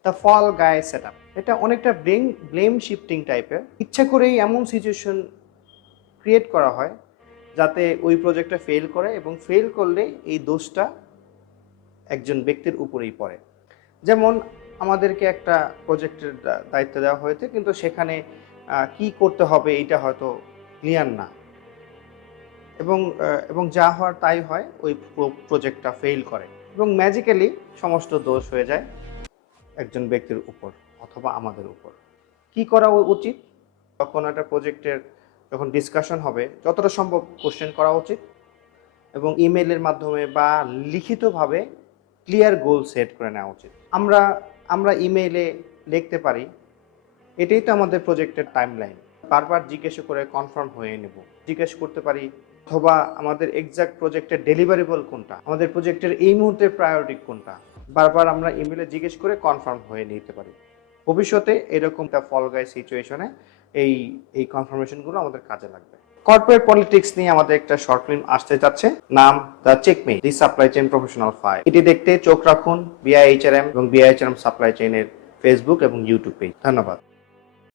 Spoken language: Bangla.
The fall guy set up, এটা অনেকটা ব্লেম শিফটিং টাইপের। ইচ্ছা করেই এমন সিচুয়েশন ক্রিয়েট করা হয় যাতে ওই প্রজেক্টটা ফেল করে, এবং ফেল করলে এই দোষটা একজন ব্যক্তির উপরেই পড়ে। যেমন আমাদেরকে একটা প্রজেক্টের দায়িত্ব দেওয়া হয়েছে, কিন্তু সেখানে কি করতে হবে এইটা হয়তো ক্লিয়ার না, এবং যা হওয়ার তাই হয়, ওই প্রজেক্টটা ফেল করে এবং ম্যাজিক্যালি সমস্ত দোষ হয়ে যায় একজন ব্যক্তির উপর অথবা আমাদের উপর। কি করা উচিত? তখন একটা প্রজেক্টের যখন ডিসকাশন হবে, যতটা সম্ভব কোশ্চেন করা উচিত এবং ইমেলের মাধ্যমে বা লিখিতভাবে ক্লিয়ার গোল সেট করে নেওয়া উচিত। আমরা ইমেইলে লিখতে পারি, এটাই তো আমাদের প্রজেক্টের টাইমলাইন, বারবার জিজ্ঞেস করে কনফার্ম হয়ে নেব। জিজ্ঞেস করতে পারি, অথবা আমাদের এক্সাক্ট প্রজেক্টের ডেলিভারেবল কোনটা, আমাদের প্রজেক্টের এই মুহূর্তের প্রায়োরিটি কোনটা, বারবার আমরা ইমেলে জিজ্ঞেস করে কনফার্ম হয়ে নিতে পারি। ভবিষ্যতে এরকম একটা ফল গাই সিচুয়েশনে এই কনফার্মেশনগুলো আমাদের কাজে লাগবে। কর্পোরেট পলিটিক্স নিয়ে আমাদের একটা শর্ট ফিল্ম আসতে যাচ্ছে, নাম the checkmate, the supply chain professional file. এটি দেখতে চোখ রাখুন বিআইএইচআরএম এবং বিআইএইচআরএম সাপ্লাই চেইনের ফেসবুক এবং ইউটিউব পেজ। ধন্যবাদ।